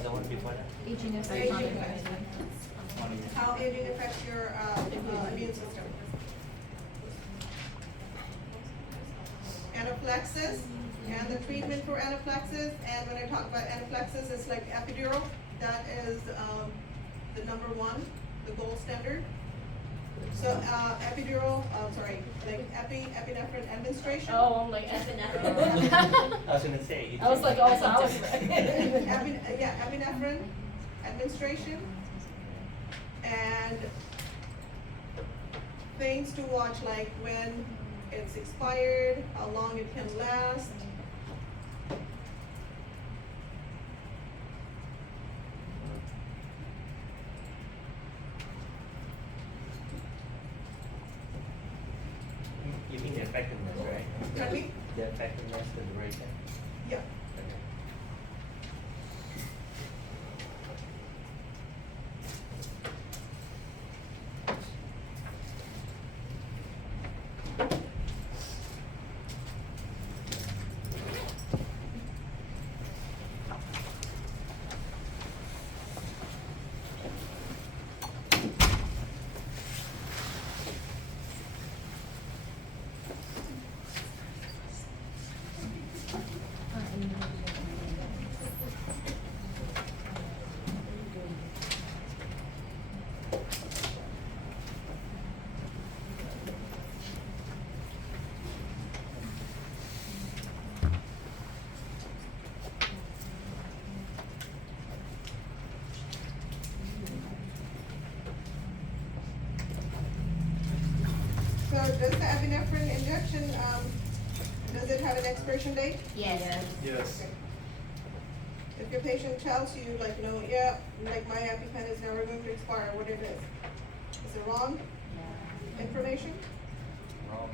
The one before that? Aging affects Aging chronic affects. immunity. How aging affects your immune system. Anaphylaxis and the treatment for anaphylaxis, and when I talk about anaphylaxis, it's like epidural. That is the number one, the gold standard. So epidural, like epinephrine administration. Oh, I'm like, I was gonna say. I was like, oh, so I was right. Epinephrine administration, and things to watch, like when it's expired, how long it can last. You mean the effectiveness, right? Pardon me? The effectiveness, the duration. Yeah. Okay. So does the epinephrine injection, does it have an expiration date? Yes. Yes. If your patient tells you, like, yeah, like my EpiPen is never going to expire, what it is it wrong information? Wrong.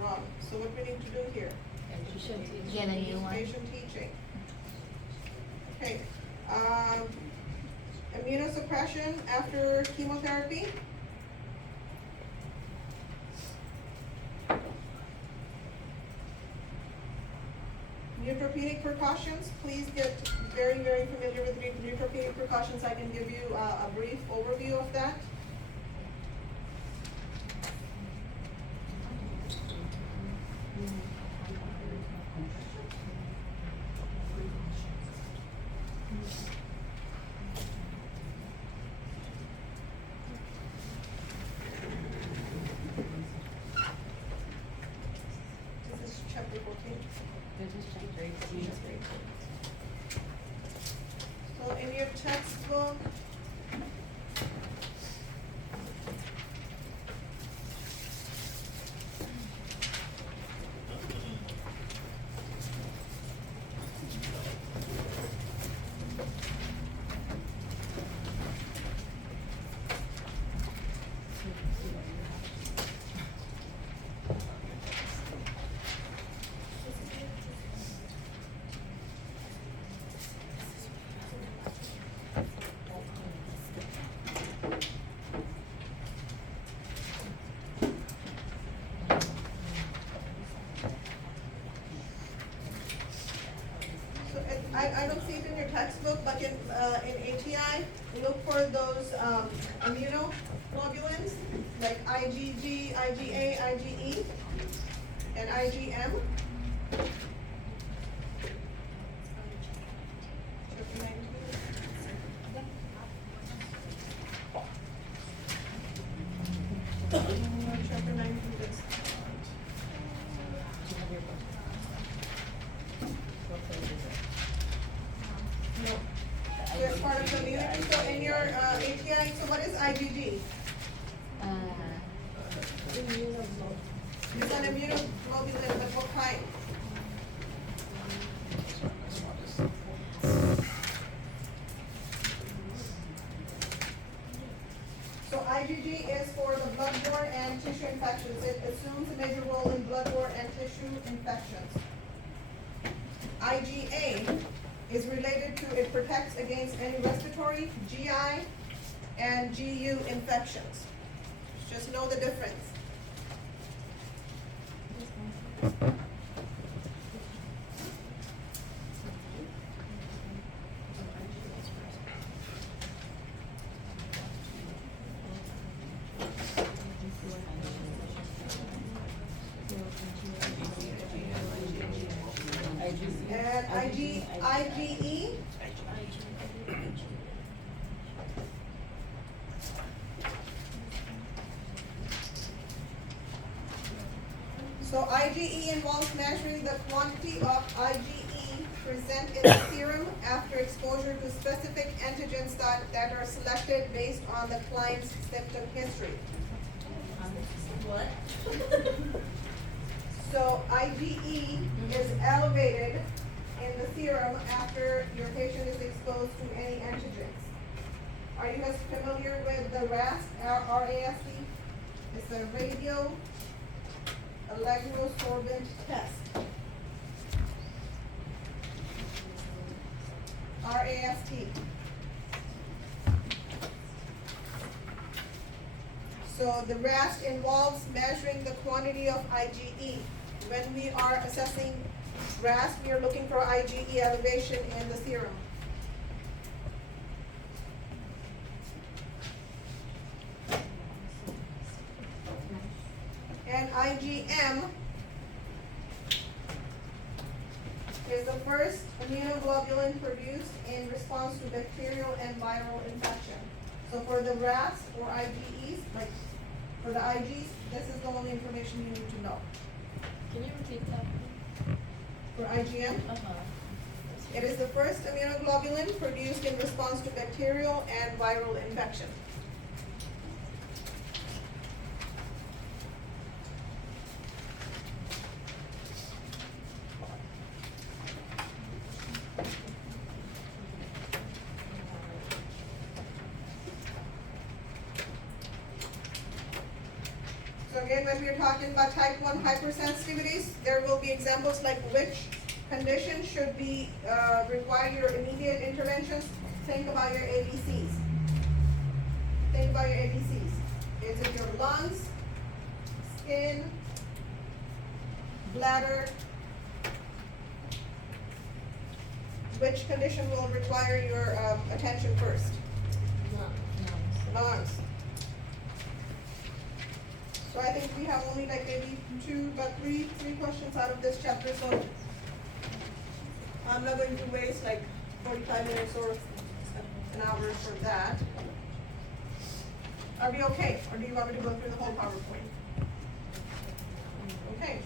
Wrong. So what we need to do here? Get a new one. Patient teaching. Okay, immunosuppression after chemotherapy. Neutropenic precautions, please get very, very familiar with neutropenic precautions. I can give you a brief overview of that. This is chapter 14. So in your textbook, so I don't see it in your textbook, but in ATI, look for those immunoglobulins, like IgG, IgA, IgE, and IgM. Chapter 19. Chapter 19 is. No. You're part of the immunity, so in your ATI, so what is IgG? It's an immunoglobulin, but what kind? So IgG is for the bloodborne and tissue infections. It assumes a major role in bloodborne and tissue infections. IgA is related to, it protects against any respiratory, GI, and GU infections. Just know the difference. So IgE involves measuring the quantity of IgE present in the serum after exposure to specific antigens that are selected based on the client's symptom history. What? So IgE is elevated in the serum after your patient is exposed to any antigens. Are you guys familiar with the RAST, RAST? It's a radio electrosorbent test. RAST. So the RAST involves measuring the quantity of IgE. When we are assessing RAST, we are looking for IgE elevation in the serum. And IgM is the first immunoglobulin produced in response to bacterial and viral infection. So for the RAS or IgEs, like for the Igs, this is the only information you need to know. Can you repeat that? For IgM, it is the first immunoglobulin produced in response to bacterial and viral infection. So again, when we're talking about type 1 hypersensitivities, there will be examples like which condition should be require your immediate interventions. Think about your ABCs. Think about your ABCs. Is it your lungs, skin, bladder? Which condition will require your attention first? Lungs. So I think we have only like maybe three questions out of this chapter, so I'm not going to waste like 45 minutes or an hour for that. Are we okay, or do you want me to go through the whole PowerPoint? Okay.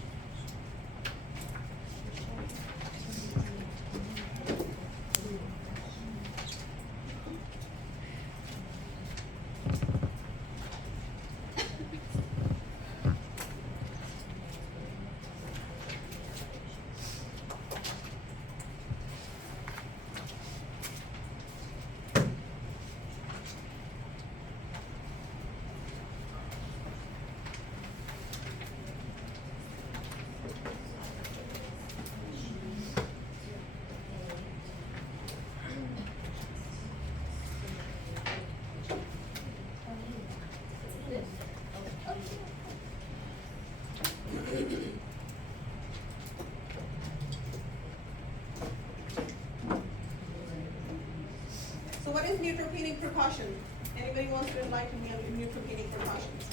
So what is neutropenic precaution? Anybody wants to enlighten me on neutropenic precautions?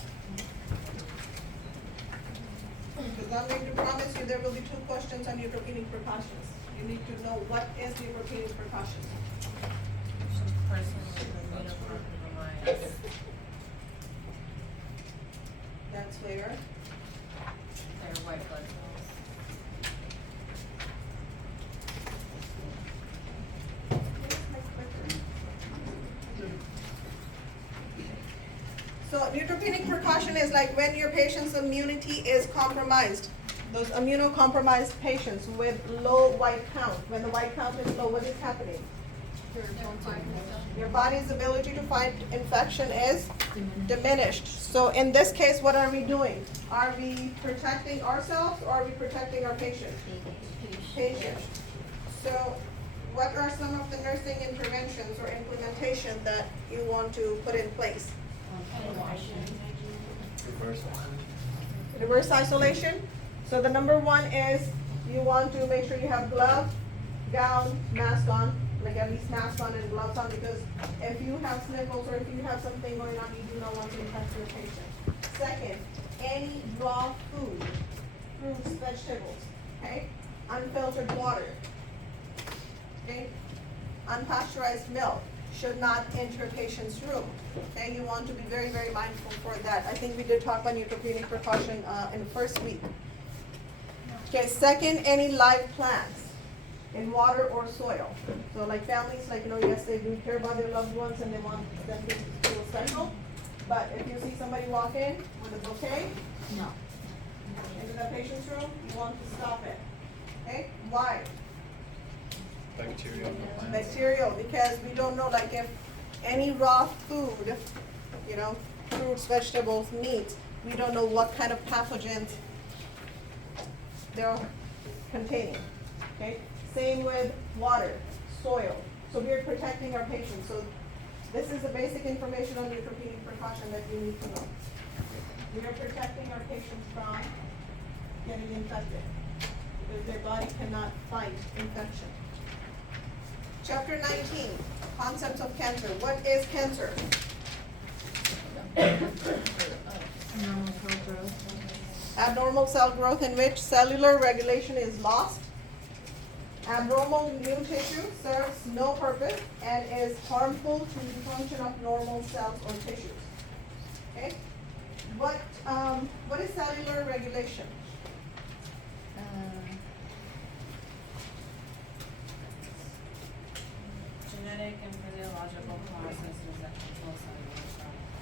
Because I'm going to promise you there will be 2 questions on neutropenic precautions. You need to know what is neutropenic precaution. Person with immunocompromised. That's where. Their white blood cells. So neutropenic precaution is like when your patient's immunity is compromised. Those immunocompromised patients with low white count. When the white count is low, what is happening? Your body's ability to fight infection is diminished. So in this case, what are we doing? Are we protecting ourselves or are we protecting our patient? Patient. So what are some of the nursing interventions or implementation that you want to put in place? Reverse isolation. So the number 1 is you want to make sure you have glove, gown, mask on, like at least mask on and gloves on, because if you have sniffles or if you have something going on, you do not want to infect your patient. Second, any raw food, fruits, vegetables, okay? Unfiltered water, okay? unpasteurized milk should not enter a patient's room. Okay, you want to be very, very mindful for that. I think we did talk about neutropenic precaution in the first week. Okay, second, any live plants in water or soil. So like families, like, yes, they do care about their loved ones and they want them to feel special. But if you see somebody walk in with a bouquet No. into the patient's room, you want to stop it. Okay, why? Bacterial plants. Bacterial, because we don't know, like, if any raw food, fruits, vegetables, meat, we don't know what kind of pathogens they're containing, okay? Same with water, soil, so we're protecting our patients, so this is the basic information on neutropenic precaution that you need to know. We are protecting our patients from getting infected, because their body cannot fight infection. Chapter 19, concepts of cancer. What is cancer? Normal cell growth. Abnormal cell growth in which cellular regulation is lost. Abnormal new tissue serves no purpose and is harmful to the function of normal cells or tissues. Okay? What is cellular regulation? Genetic and physiological processes that control cellular growth.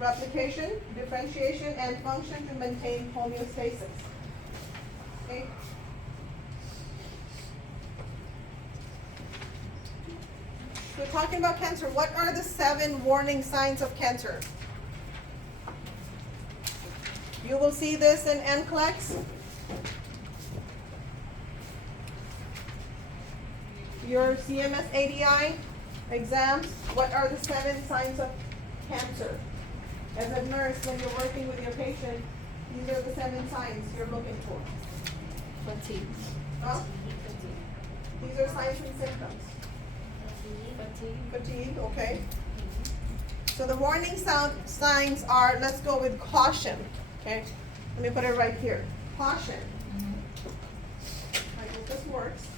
Replication, differentiation, and function to maintain homeostasis. Okay? We're talking about cancer. What are the 7 warning signs of cancer? You will see this in NCLEX. Your CMS ADI exams. What are the 7 signs of cancer? As a nurse, when you're working with your patient, these are the 7 signs you're looking for. Fatigue. Huh? These are signs and symptoms. Fatigue, okay. So the warning signs are, let's go with caution, okay? Let me put it right here. Caution. I hope this works.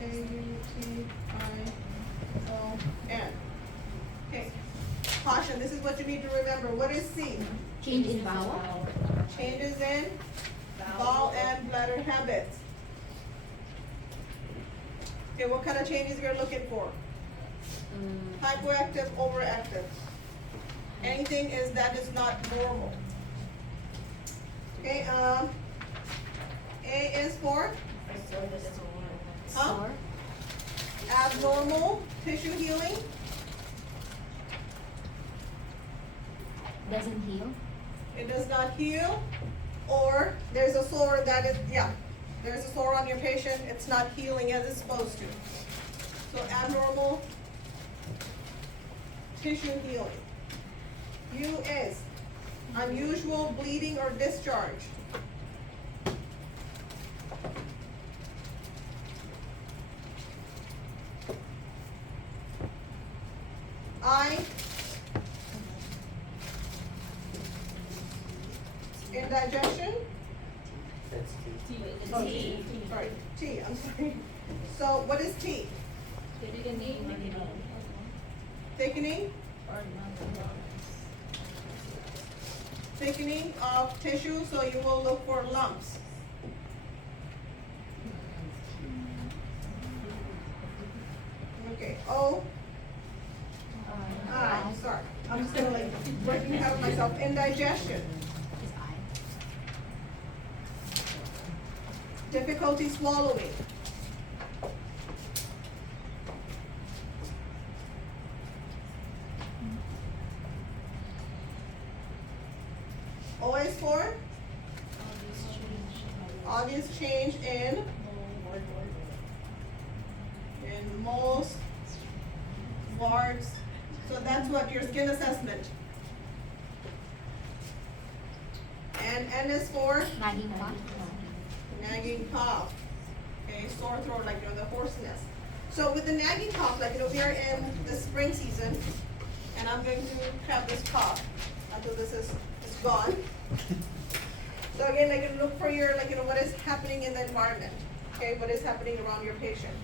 A-U-T-I-O-N. Okay. Caution, this is what you need to remember. What is C? Change in bowel. Changes in bowel and bladder habits. Okay, what kind of changes you're looking for? Hypoactive, overactive. Anything that is not normal. Okay, A is for? Huh? Sore. Abnormal tissue healing. Doesn't heal. It does not heal. Or there's a sore that is, there's a sore on your patient, it's not healing as it's supposed to. So abnormal tissue healing. U is unusual bleeding or discharge. I, indigestion. That's T. Oh, T. Sorry, T, I'm sorry. So what is T? Thickening? Thickening of tissue, so you will look for lumps. Okay, O, I, sorry, I'm still like working out myself. Indigestion, Is I. difficulty swallowing. O is for obvious change in moles, warts. So that's what your skin assessment. And N is for Nagging cough. nagging cough. Okay, sore throat, like the hoarseness. So with the nagging cough, like we are in the spring season, and I'm going to have this cough until this is gone. again, like, look for your, like, what is happening in the environment, okay, what is happening around your patient.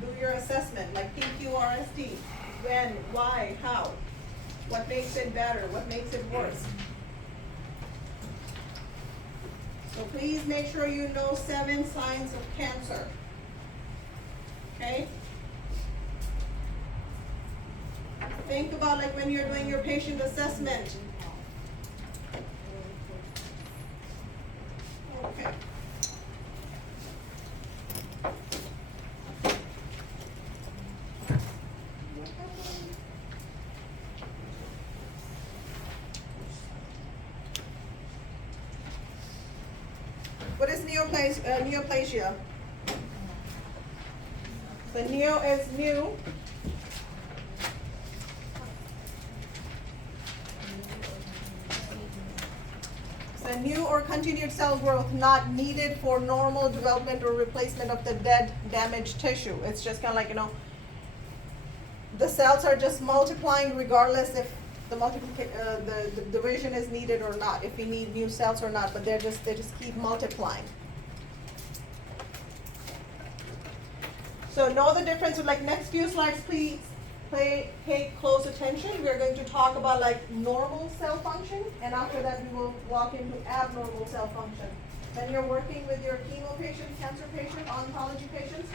Do your assessment, like PQRST, when, why, how, what makes it better, what makes it worse. So please make sure you know 7 signs of cancer, okay? Think about, like, when you're doing your patient assessment. Okay. What is neoplasia? The neo is new. So new or continued cell growth not needed for normal development or replacement of the dead, damaged tissue. It's just kind of like, the cells are just multiplying regardless if the division is needed or not, if we need new cells or not, but they just keep multiplying. So know the difference. With, like, next few slides, please pay close attention. We're going to talk about, like, normal cell function, and after that we will walk into abnormal cell function. When you're working with your chemo patients, cancer patients, oncology patients,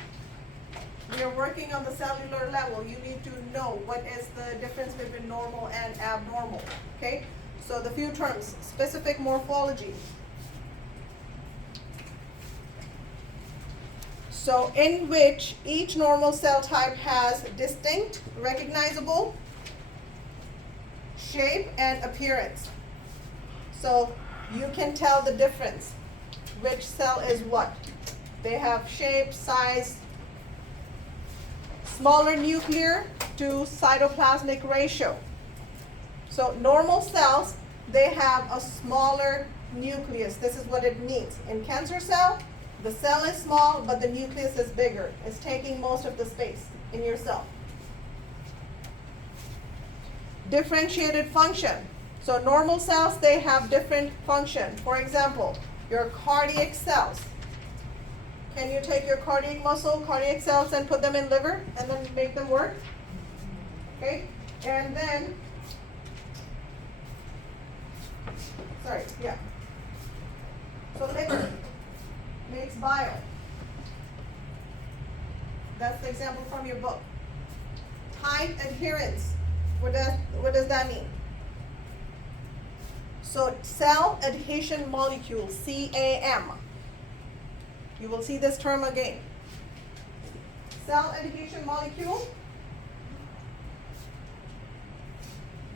we are working on the cellular level. You need to know what is the difference between normal and abnormal, okay? So the few terms, specific morphology. So in which each normal cell type has distinct, recognizable shape and appearance. So you can tell the difference, which cell is what. They have shape, size, smaller nuclear to cytoplasmic ratio. So normal cells, they have a smaller nucleus. This is what it means. In cancer cell, the cell is small, but the nucleus is bigger. It's taking most of the space in your cell. Differentiated function. So normal cells, they have different function. For example, your cardiac cells. Can you take your cardiac muscle, cardiac cells, and put them in liver and then make them work? Okay, and then, So liver makes bile. That's the example from your book. Tight adherence. What does that mean? So cell adhesion molecule, CAM. You will see this term again. Cell adhesion molecule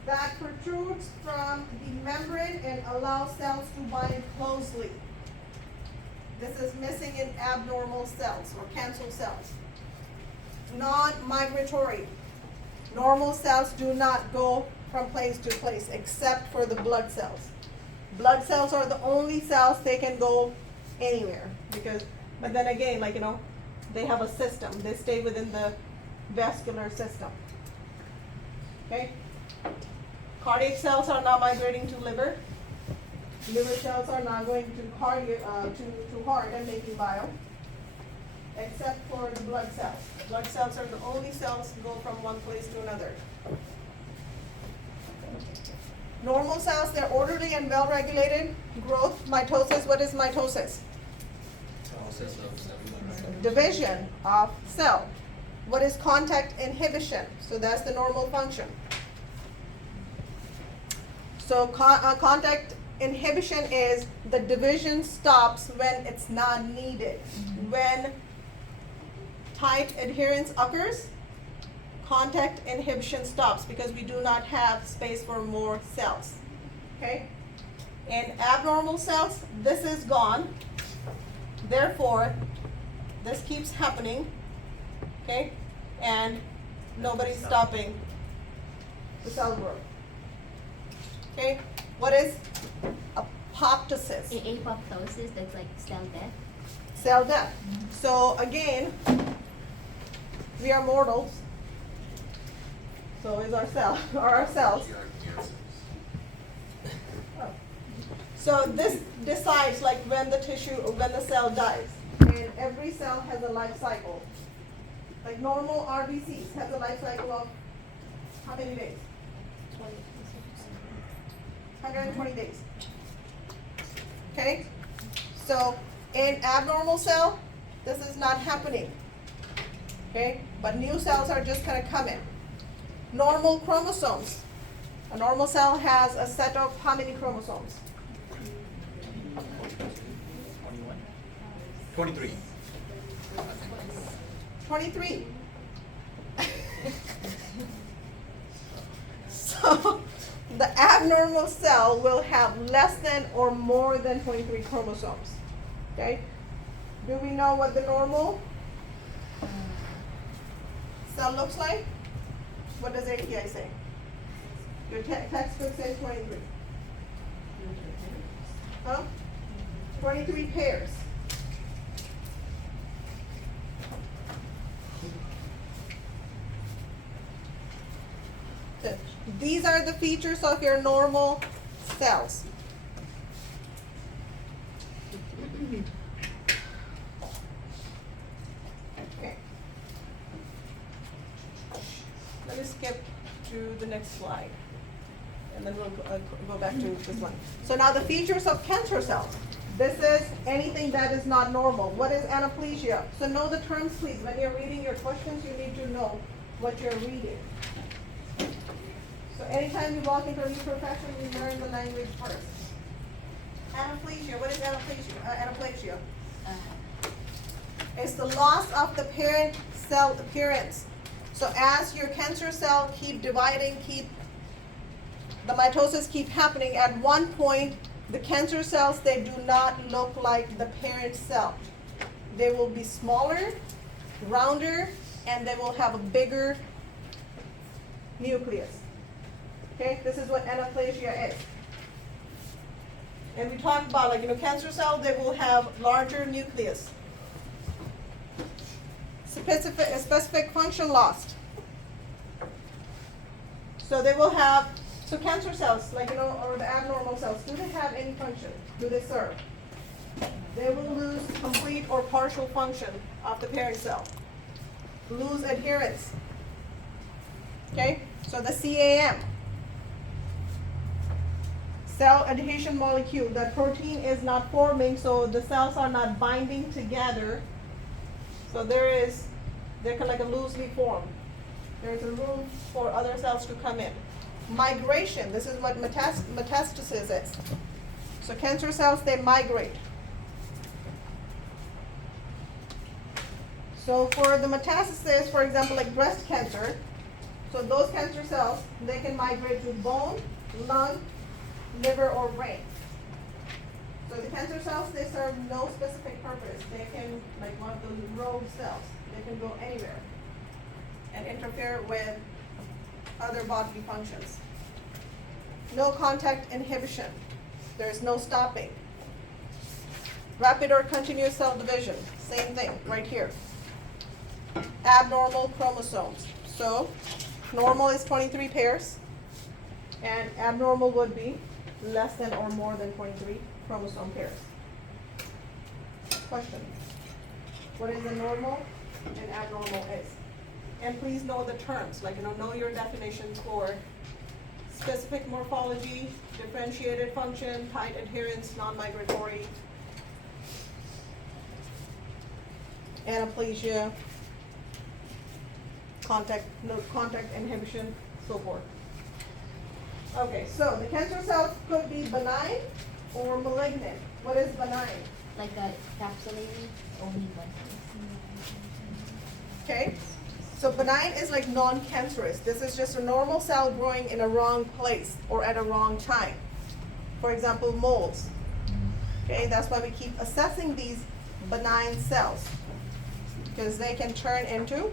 that protrudes from the membrane and allows cells to bind closely. This is missing in abnormal cells or cancer cells. Non-migratory. Normal cells do not go from place to place except for the blood cells. Blood cells are the only cells they can go anywhere but then again, they have a system. They stay within the vascular system. Okay? Cardiac cells are not migrating to liver. Liver cells are not going to heart and making bile, except for the blood cells. Blood cells are the only cells that go from one place to another. Normal cells, they're orderly and well-regulated. Growth, mitosis. What is mitosis? Division of cell. What is contact inhibition? So that's the normal function. So contact inhibition is the division stops when it's not needed. When tight adherence occurs, contact inhibition stops because we do not have space for more cells. Okay? In abnormal cells, this is gone. Therefore, this keeps happening. Okay? And nobody's stopping the cell growth. Okay? What is apoptosis? Apoptosis, that's like cell death. Cell death. So again, we are mortals. So is our cell, or our cells. Oh. So this decides like when the tissue, or when the cell dies. And every cell has a life cycle. Like normal RBCs has a life cycle of how many days? 120 days. Okay? So in abnormal cell, this is not happening. Okay? But new cells are just gonna come in. Normal chromosomes. A normal cell has a set of how many chromosomes? 23. 23. So the abnormal cell will have less than or more than 23 chromosomes. Okay? Do we know what the normal cell looks like? What does ATI say? Your textbook says 23. Huh? 23 pairs. So these are the features of your normal cells. Okay. Let me skip to the next slide. And then we'll go back to this one. So now the features of cancer cells. This is anything that is not normal. What is anaplesia? So know the terms, please. When you're reading your questions, you need to know what you're reading. So anytime you walk into a new profession, you learn the language first. Anaplesia. What is anaplesia? It's the loss of the parent cell appearance. So as your cancer cell keep dividing, the mitosis keep happening, at one point, the cancer cells, they do not look like the parent cell. They will be smaller, rounder, and they will have a bigger nucleus. Okay, this is what anaplesia is. And we talked about, like, cancer cell, they will have larger nucleus. Specific function lost. So they will have, so cancer cells, like, or the abnormal cells, do they have any function? Do they serve? They will lose complete or partial function of the parent cell. Lose adherence. Okay, so the CAM, cell adhesion molecule, that protein is not forming, so the cells are not binding together. So they're kind of like a loosely formed. There's a room for other cells to come in. Migration, this is what metastasis is. So cancer cells, they migrate. So for the metastasis, for example, like breast cancer, so those cancer cells, they can migrate to bone, lung, liver, or brain. So the cancer cells, they serve no specific purpose. They can, like one of those rogue cells, they can go anywhere and interfere with other bodily functions. No contact inhibition. There's no stopping. Rapid or continuous cell division, same thing right here. Abnormal chromosomes. So normal is 23 pairs, and abnormal would be less than or more than 23 chromosome pairs. Question. What is the normal and abnormal is? And please know the terms, like, know your definitions for specific morphology, differentiated function, tight adherence, non-migratory, anaplesia, no contact inhibition, so forth. Okay, so the cancer cells could be benign or malignant. What is benign? Like a capsulated only one. Okay, so benign is like non-cancerous. This is just a normal cell growing in a wrong place or at a wrong time. For example, molds. Okay, that's why we keep assessing these benign cells, because they can turn into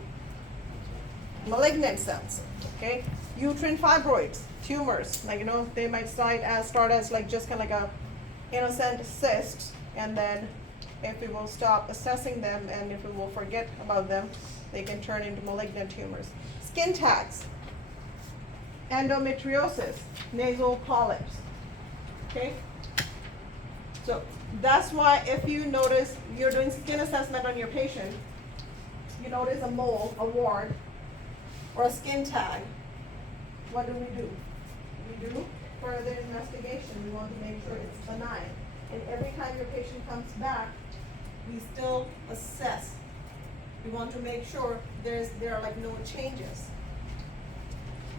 malignant cells. Okay, uterine fibroids, tumors, like, they might start as like just kind of like a innocent cyst, and then if we will stop assessing them and if we will forget about them, they can turn into malignant tumors. Skin tags, endometriosis, nasal polyps. Okay, So that's why if you notice you're doing skin assessment on your patient, you notice a mole, a wart, or a skin tag, what do? We do further investigation. We want to make sure it's benign. And every time your patient comes back, we still assess. We want to make sure there are like no changes.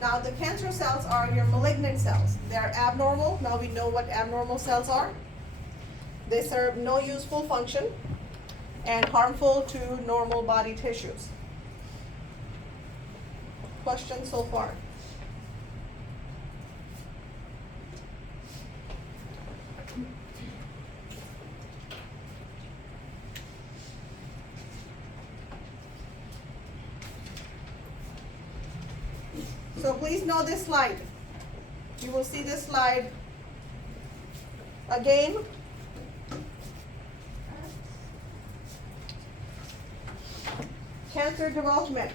Now the cancer cells are your malignant cells. They are abnormal. Now we know what abnormal cells are. They serve no useful function and harmful to normal body tissues. Questions so far? So please know this slide. You will see this slide again. Cancer development.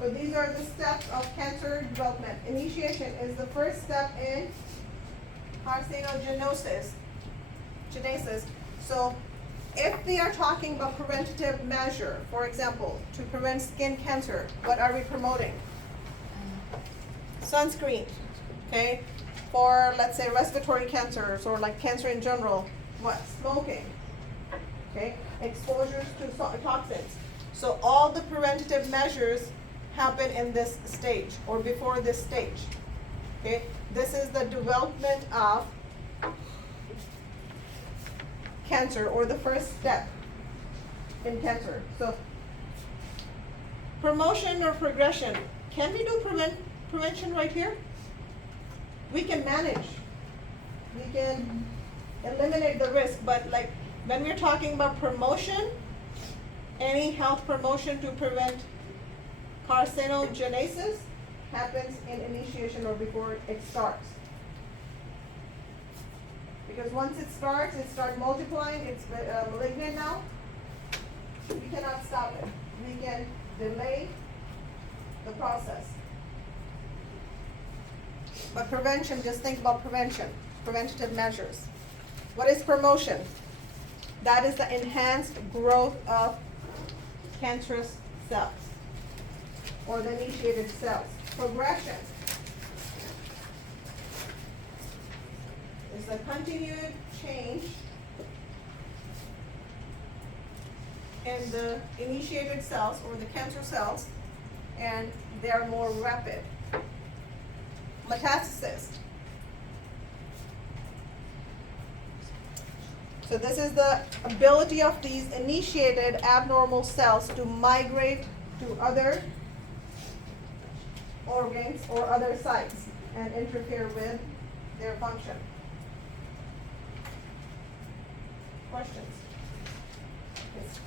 So these are the steps of cancer development. Initiation is the first step in carcinogenesis. So if we are talking about preventative measure, for example, to prevent skin cancer, what are we promoting? Sunscreen, okay? For, let's say, respiratory cancers or like cancer in general, what? Smoking, okay? Exposures to toxins. So all the preventative measures happen in this stage or before this stage, okay? This is the development of cancer, or the first step in cancer. So promotion or progression. Can we do prevention right here? We can manage. We can eliminate the risk, but like when we're talking about promotion, any health promotion to prevent carcinogenesis happens in initiation or before it starts. Because once it starts multiplying, it's malignant now. We cannot stop it. We can delay the process. But prevention, just think about prevention, preventative measures. What is promotion? That is the enhanced growth of cancerous cells or the initiated cells. Progression is the continued change in the initiated cells or the cancer cells, and they are more rapid. Metastasis. So this is the ability of these initiated abnormal cells to migrate to other organs or other sites and interfere with their function. Questions? Yes.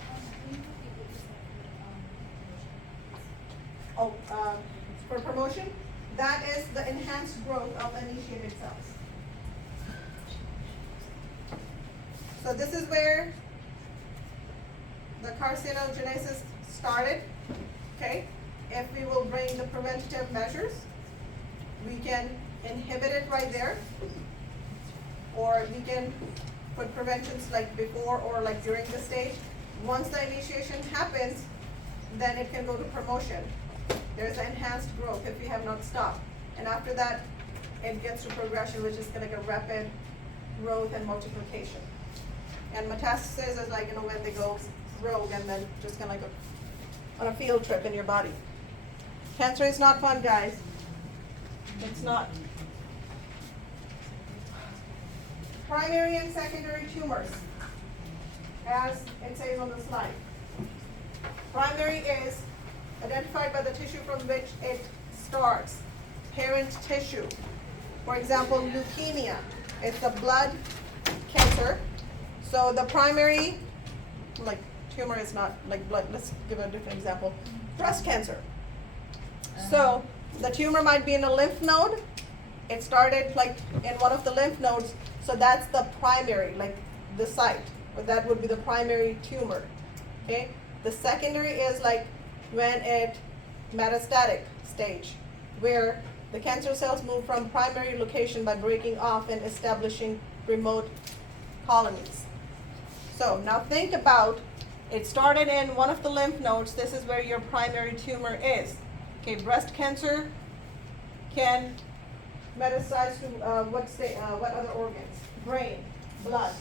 For promotion, that is the enhanced growth of initiated cells. So this is where the carcinogenesis started, okay? If we will bring the preventative measures, we can inhibit it right there, or we can put preventions like before or like during the stage. Once the initiation happens, then it can go to promotion. There's enhanced growth if we have not stopped. And after that, it gets to progression, which is like a rapid growth and multiplication. And metastasis is like, when they go rogue and then just kind of like on a field trip in your body. Cancer is not fun, guys. It's not. Primary and secondary tumors, as it says on the slide. Primary is identified by the tissue from which it starts, parent tissue. For example, leukemia, it's a blood cancer. So the primary, like tumor is not like blood. Let's give a different example. Breast cancer. So the tumor might be in a lymph node. It started like in one of the lymph nodes. So that's the primary, like the site. But that would be the primary tumor. Okay. The secondary is like when it metastatic stage, where The cancer cells move from primary location by breaking off and establishing remote colonies. So now think about, it started in one of the lymph nodes. This is where your primary tumor is. Okay, breast cancer can metastasize to what other organs? Brain, blood,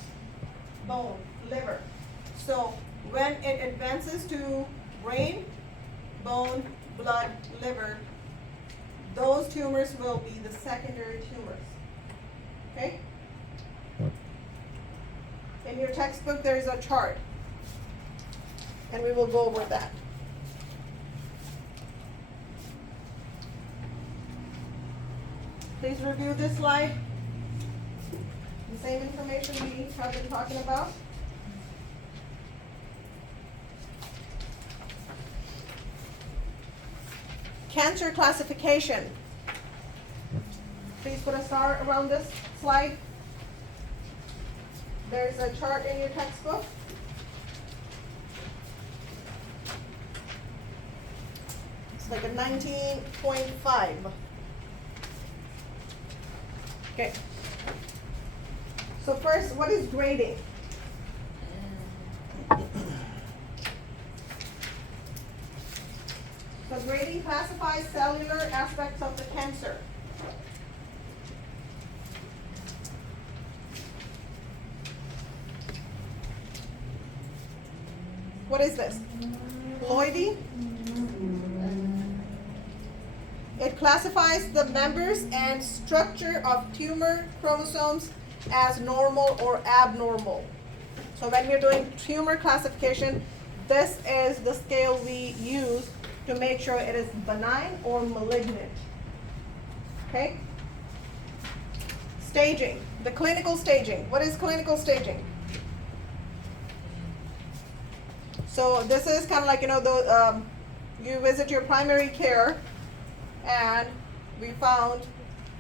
bone, liver. So when it advances to brain, bone, blood, liver, those tumors will be the secondary tumors. Okay? In your textbook, there is a chart, and we will go over that. Please review this slide. The same information we have been talking about. Cancer classification. Please put a star around this slide. There's a chart in your textbook. It's like a 19.5. Okay. So first, what is grading? So grading classifies cellular aspects of the cancer. What is this? Ploidy? It classifies the members and structure of tumor chromosomes as normal or abnormal. So when we're doing tumor classification, this is the scale we use to make sure it is benign or malignant. Okay? Staging, the clinical staging. What is clinical staging? So this is kind of like, you visit your primary care and we found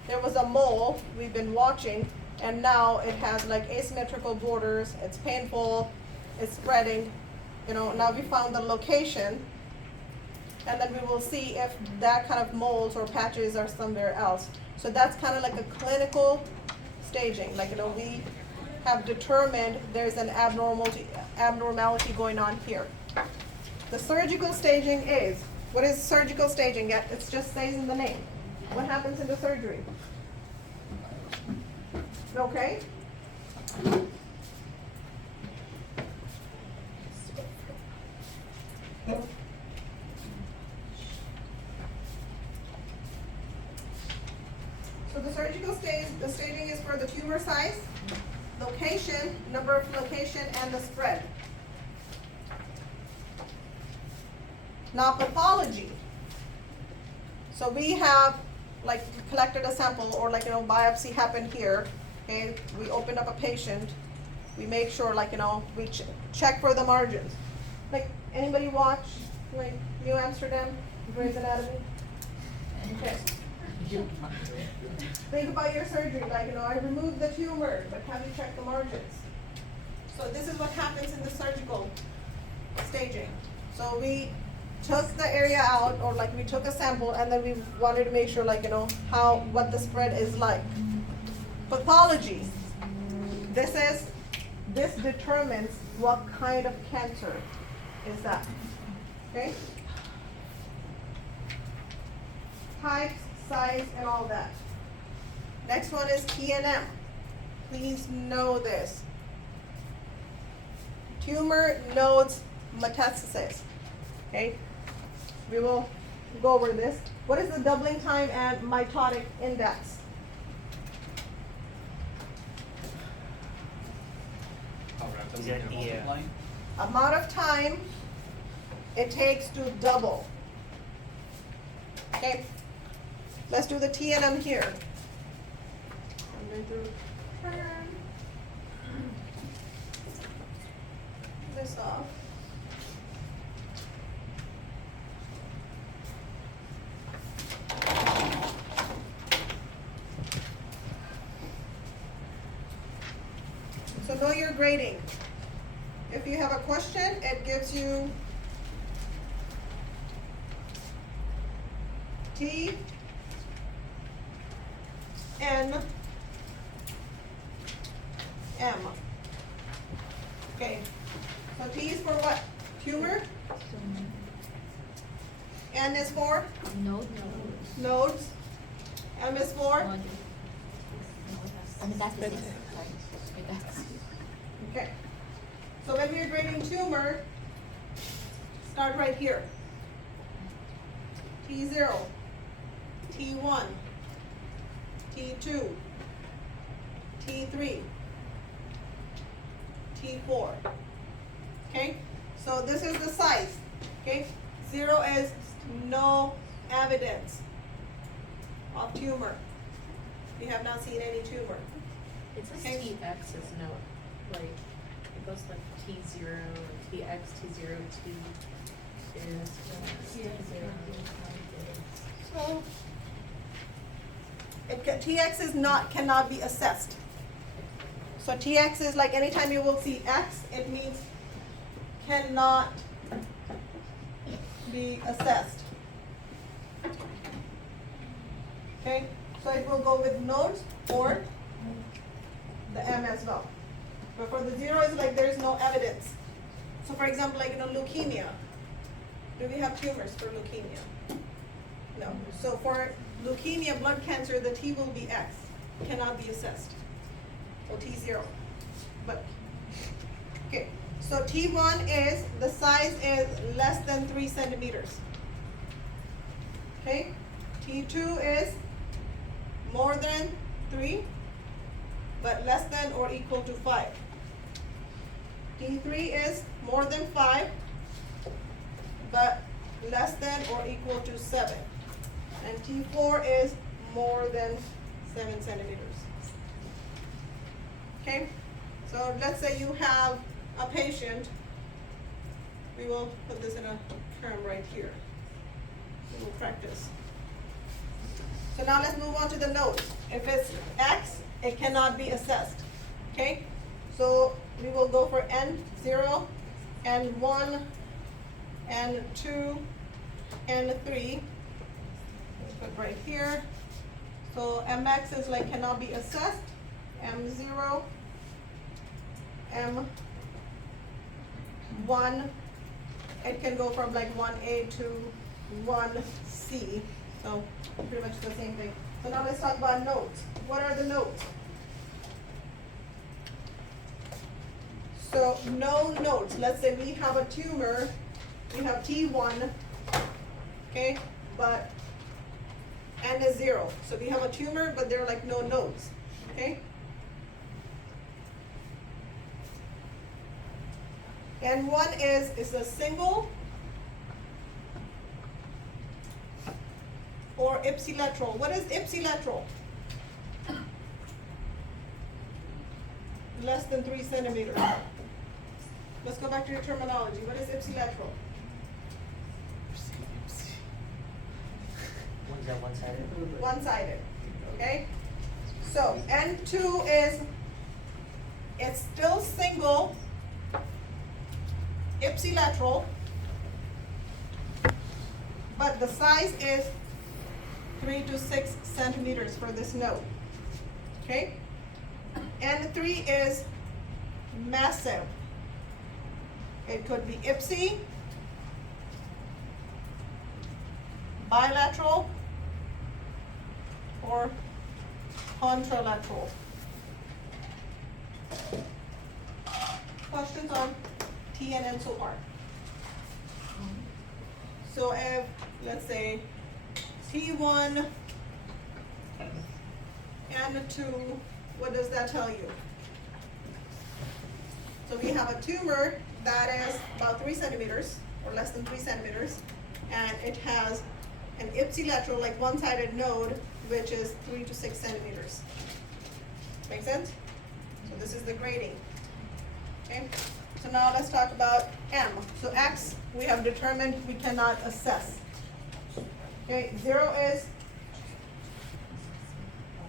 there was a mole we've been watching, and now it has like asymmetrical borders, it's painful, it's spreading, now we found the location, and then we will see if that kind of moles or patches are somewhere else. So that's kind of like a clinical staging, we have determined there's an abnormality going on here. The surgical staging is, what is surgical staging? It just says in the name. What happens in the surgery? Okay? So the surgical staging is for the tumor size, location, number of location, and the spread. Now pathology. So we have collected a sample, or biopsy happened here. Okay, we opened up a patient. We make sure we check for the margins. Anybody watch New Amsterdam, Grey's Anatomy? Okay. Think about your surgery, I removed the tumor, but have you checked the margins? So this is what happens in the surgical staging. So we took the area out, or we took a sample, and then we wanted to make sure what the spread is like. Pathology. This determines what kind of cancer is that. Okay? Types, size, and all that. Next one is TNM. Please know this. Tumor nodes metastasis. Okay? We will go over this. What is the doubling time and mitotic index? Is that the Amount of time it takes to double. Okay? Let's do the TNM here. I'm going to turn this off. So know your grading. If you have a question, it gives you T, N, M. Okay, so T is for what? Tumor, N is for Node. nodes, M is for, Node. Metastasis. Sorry. Metastasis. okay. So when we are grading tumor, start right here. T0, T1, T2, T3, T4. Okay, so this is the size. Okay, 0 is no evidence of tumor. We have not seen any tumor. It says Okay. TX is no, like, it goes like T0, TX, T0, T is, So TX is not, cannot be assessed. So TX is like anytime you will see X, it means cannot be assessed. Okay, so it will go with nodes or the M as well. But for the 0 is like there is no evidence. So for example, like leukemia. Do we have tumors for leukemia? No. So for leukemia, blood cancer, the T will be X, cannot be assessed. Or T0. But, okay. So T1 is, the size is less than 3 centimeters. Okay? T2 is more than 3, but less than or equal to 5. T3 is more than 5, but less than or equal to 7. And T4 is more than 7 centimeters. Okay? So let's say you have a patient. We will put this in a term right here. We will practice. So now let's move on to the nodes. If it's X, it cannot be assessed. Okay? So we will go for N0, N1, N2, N3. Let's put right here. So MX is like cannot be assessed. M0, M1, it can go from like 1A to 1C. So pretty much the same thing. So now let's talk about nodes. What are the nodes? So no nodes. Let's say we have a tumor, we have T1, okay, but N is 0. So we have a tumor, but there are like no nodes, okay? N1 is a single or ipsilateral. What is ipsilateral? Less than 3 centimeters. Let's go back to your terminology. What is ipsilateral? One's that one-sided? One-sided, okay? So N2 is, it's still single, ipsilateral, but the size is 3 to 6 centimeters for this node, okay? N3 is massive. It could be ipsi, bilateral, or contralateral. Questions on T and N so far? So if, let's say, T1 and 2, what does that tell you? So we have a tumor that is about 3 centimeters, or less than 3 centimeters, and it has an ipsilateral, like one-sided node, which is 3 to 6 centimeters. Make sense? So this is the grading. Okay? So now let's talk about M. So X, we have determined we cannot assess. Okay, 0 is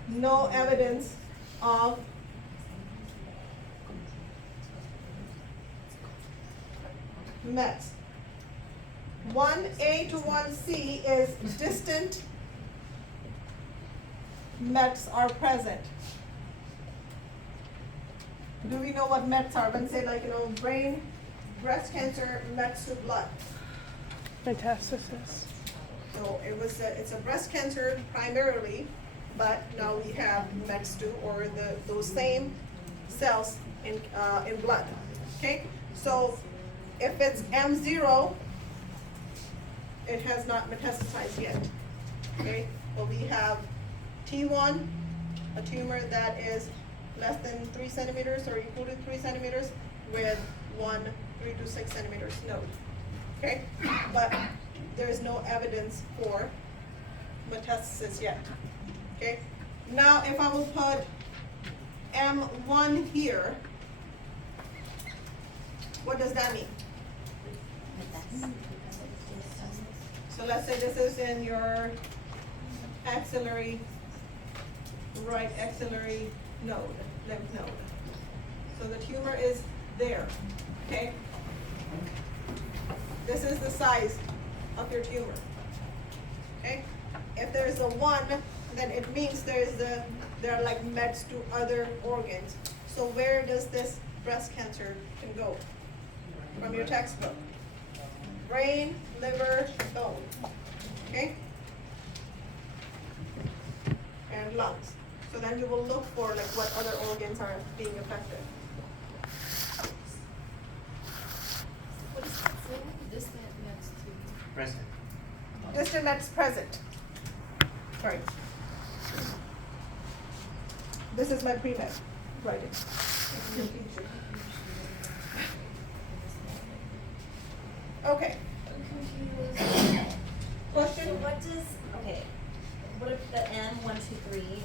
no evidence of Mets. 1A to 1C is distant Mets are present. Do we know what Mets are? When say like, brain, breast cancer, Mets to blood. Metastasis. So it's a breast cancer primarily, but now we have Mets too, or those same cells in blood. Okay, so if it's M0, it has not metastasized yet. Okay, but we have T1, a tumor that is less than 3 centimeters or equal to 3 centimeters with 3 to 6 centimeters node. Okay, but there is no evidence for metastasis yet. Okay, now if I will put M1 here, what does that mean? So let's say this is in your axillary, right axillary node, lymph node. So the tumor is there, okay? This is the size of your tumor, okay? If there's a 1, then it means there are like mets to other organs. So where does this breast cancer can go? From your textbook. Brain, liver, bone, okay? And lungs. So then you will look for like what other organs are being affected. Present. Distant mets present. Sorry. This is my pre-med. Write it. Okay. Question? So what does, what if the M123,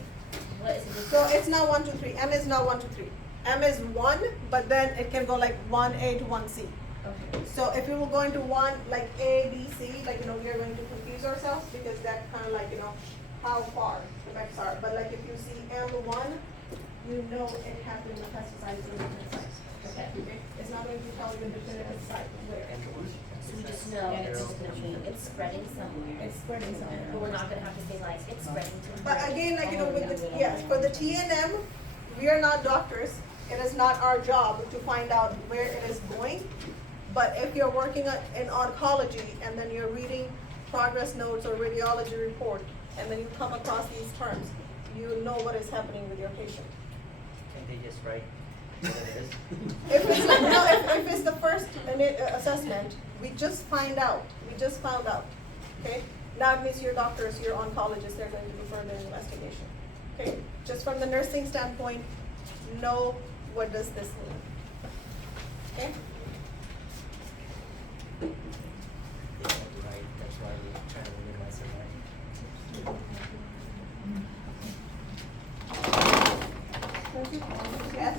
what is it? So it's not 1, 2, 3. M is not 1, 2, 3. M is 1, but then it can go like 1A to 1C. Okay. So if you will go into 1, like A, B, C, like, we are going to confuse ourselves because that's kind of like, how far the mets are. But like if you see M1, you know it has been metastasized to a different site. Okay. Okay? It's not going to tell you the definitive site where. So we just know it's just gonna be, it's spreading somewhere. It's spreading somewhere. But we're not gonna have to say like, it's spreading to. But again, like, with the, yes, for the TNM, we are not doctors. It is not our job to find out where it is going. But if you're working in oncology and then you're reading progress notes or radiology report, and then you come across these terms, you know what is happening with your patient. Can they just write what it is? If it's like, no, if it's the first assessment, we just found out, okay? Now it means your doctors, your oncologists, they're going to do further investigation, okay? Just from the nursing standpoint, know what does this mean, okay? They don't write, that's why we're trying to minimize it, right? Yes?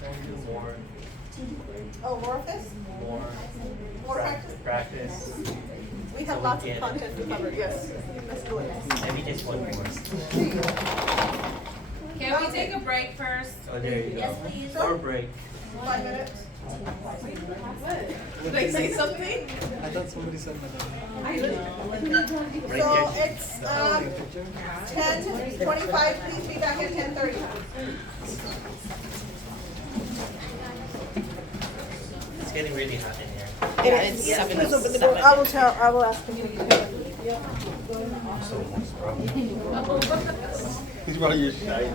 Trying to do more, Oh, more of this? more More practice? practice. We have So lots we of get- content to cover, yes. Let's do it. Maybe just one more. Can we take a break first? Oh, there you go. Yes, please. Or break. 5 minutes. Did I say something? I thought somebody said that. Break So it. it's, 10:25, please be back at 10:30. It's getting really hot in here. Yeah, it's 7:07. I will ask him. He's probably your shy.